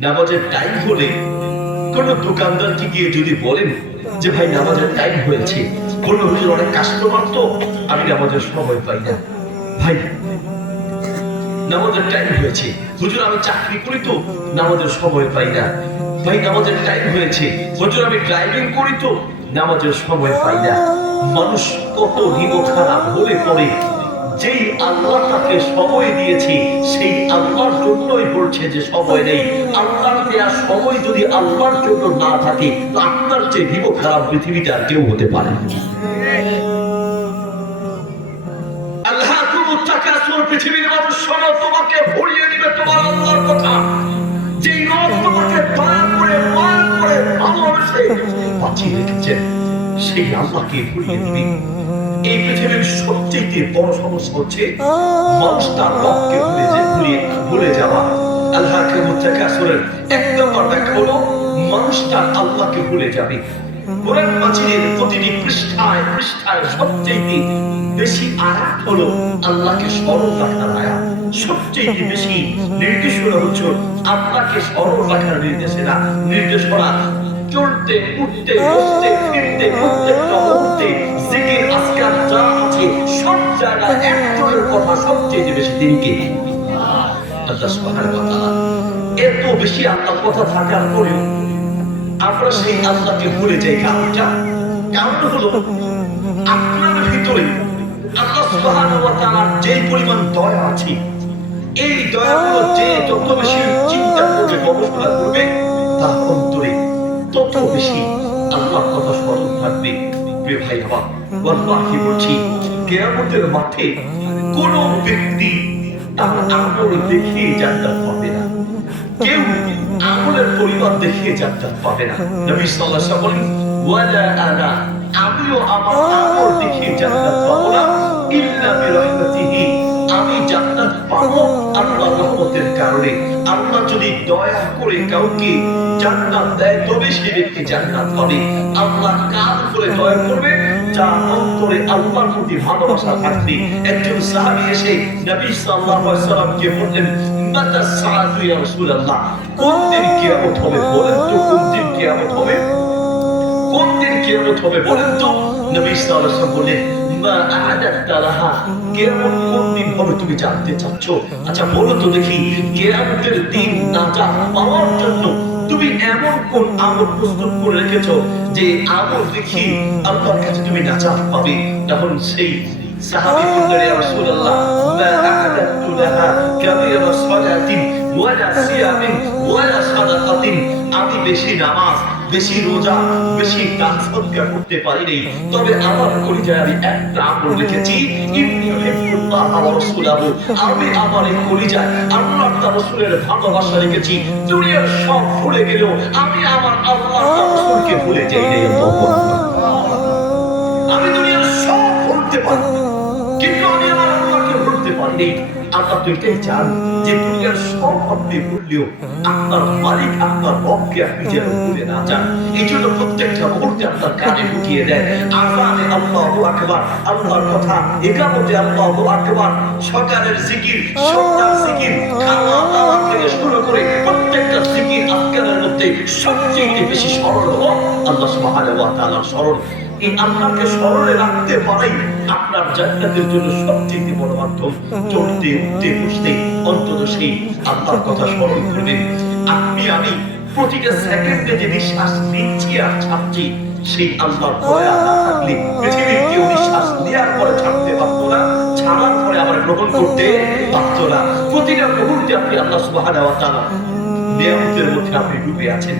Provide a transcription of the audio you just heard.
নামাজের টাইম হলে কোন দোকানদারকে গিয়ে যদি বলেন যে, ভাই, নামাজের টাইম হয়েছে। বলল হুজুর, অনেক কাস্টমার তো, আমি নামাজের সময় পাই না। ভাই, নামাজের টাইম হয়েছে। হুজুর, আমি চাকরি করি তো, নামাজের সময় পাই না। ভাই, নামাজের টাইম হয়েছে। হুজুর, আমি ড্রাইভিং করি তো, নামাজের সময় পাই না। মানুষ কত হিম খারাপ হলে পড়ে যেই আল্লাহ তাকে সময় দিয়েছে, সেই আল্লাহর জন্যই বলছে যে সময় নেই। আল্লাহর দেয়া সময় যদি আল্লাহর জন্য না থাকে আপনার যে হিম খারাপ পৃথিবীতে আর কেউ হতে পারে পৃথিবীর মানুষ, শোনো, তোমাকে ভরিয়ে দিবে তোমার আল্লাহর কথা। তোমাকে দয়া করে করে বাঁচিয়ে সেই আল্লাহকে ভরিয়ে দিবে। এই পৃথিবীর সবচেয়ে বড় সমস্যা হচ্ছে মানুষ তার ভুলে যে ভুলে যাওয়া। আল্লাহকে মুত্তাকাসুরের এক নম্বর ব্যাখ্যা হলো আল্লাহকে ভুলে যাবে। কোরআন মাজিদের প্রতিটি পৃষ্ঠায় পৃষ্ঠায় সবচেয়ে বেশি হলো আল্লাহকে স্মরণ রাখার সবচেয়ে বেশি নির্দেশনা হচ্ছে আল্লাহকে স্মরণ রাখার চলতে, উঠতে, বসতে, ফিরতে প্রত্যেকটা সবচেয়ে বেশি দিনকে আল্লাহ সুবহানাহু ওয়া তাআলা এত বেশি আল্লাহর কথা থাকার পরেও আমরা সেই আল্লাহকে ভুলে যাই কারণটা। কারণ হলো আপনার ভিতরে আল্লাহ সুবহানাহু ওয়া তাআলার যে পরিমাণ দয়া আছে, এই দয়াগুলো যে যত বেশি চিন্তা করবে, গবেষণা করবে, তার অন্তরে তত বেশি আল্লাহর কথা স্মরণ থাকবে। প্রিয় ভাই আমার ওয়াল্লাহি বলছি কিয়ামতের মাঠে কোন ব্যক্তি তার আমল দেখিয়ে জান্নাত পাবে না। কেউ আমলের পরিমাণ দেখিয়ে জান্নাত পাবে না। নবী সাল্লাল্লাহু আলাইহি বলেন, ওয়ালা আনা, আমিও আমার আমল দেখিয়ে জান্নাত পাবো না, ইল্লা বিরহমাতিহি। আমি জান্নাত পাবো আল্লাহর রহমতের কারণে। যদি দয়া করে কাউকে জান্নাত দেয়, তবে সে ব্যক্তি জান্নাত পাবে। আল্লাহ কার উপরে দয়া করবে? যার অন্তরে আল্লাহর প্রতি ভালোবাসা থাকবে। একজন এসে নবী সাল্লামকে বললেন, মাতা কোন দিন কিয়ামত হবে বলেন তো? কোন দিন কিয়ামত হবে? কোন দিন কিয়ামত হবে বলেন তো? নবী সাল্লাল্লাহু বলেন, মা আ'দাদতা লাহা, কিয়ামত কোন দিন হবে তুমি জানতে চাচ্ছ? আচ্ছা বলো তো দেখি, কিয়ামতের দিন নাজাত পাওয়ার জন্য তুমি এমন কোন আমল প্রস্তুত করে রেখেছো যে আমল দেখি আল্লাহর কাছে তুমি নাজাত পাবে? তখন সেই সাহাবী বললেন, ইয়া রাসূলুল্লাহ, মা আ'দাদতু লাহা কাবীরা সালাতিন ওয়ালা সিয়ামিন ওয়ালা সাদাকাতিন। আমি বেশি নামাজ বেশি রোজা, বেশি দান সদকা করতে পারি নাই। তবে আমার কলিজায় আমি একটা আমল রেখেছি আমি আমার এই কলিজায় আল্লাহ তার রাসূলের ভালোবাসা রেখেছি। দুনিয়ার সব ভুলে গেলেও আমি আমার আল্লাহ রাসূলকে ভুলে যাই নাই আমি দুনিয়ার সব ভুলতে পারি, কিন্তু আমি আমার আল্লাহকে ভুলতে পারিনি আল্লাহ চান, যে দুনিয়ার সব আপনি ভুললেও আপনার মালিক, আপনার রবকে আপনি যেন ভুলে না যান। এই জন্য প্রত্যেকটা মুহূর্তে আপনার কানে ঢুকিয়ে দেয়, আজানে আল্লাহু আকবার। আল্লাহর কথা একামতে আল্লাহু আকবার সকালের জিকির সন্ধ্যার জিকির, খাওয়া দাওয়া থেকে শুরু করে প্রত্যেকটা জিকির আজকালের মধ্যে সবচেয়ে বেশি স্মরণ হলো আল্লাহ সুবহানাহু ওয়া স্মরণ। এই স্মরণে রাখতে পারাই আপনার জান্নাতের জন্য সবচেয়ে বড় মাধ্যম। উঠতে, বসতে, অন্তত সেই কথা স্মরণ করবেন আপনি, আমি প্রতিটা সেকেন্ডে যে নিঃশ্বাস নিচ্ছি আর সেই আল্লাহর না থাকলে পৃথিবীর কেউ নিঃশ্বাস নেওয়ার পরে ছাড়তে পারতো না, ছাড়ার পরে আবার গ্রহণ করতে পারতো না। প্রতিটা মুহূর্তে আপনি আল্লাহ নিয়ামতের মধ্যে আপনি ডুবে আছেন।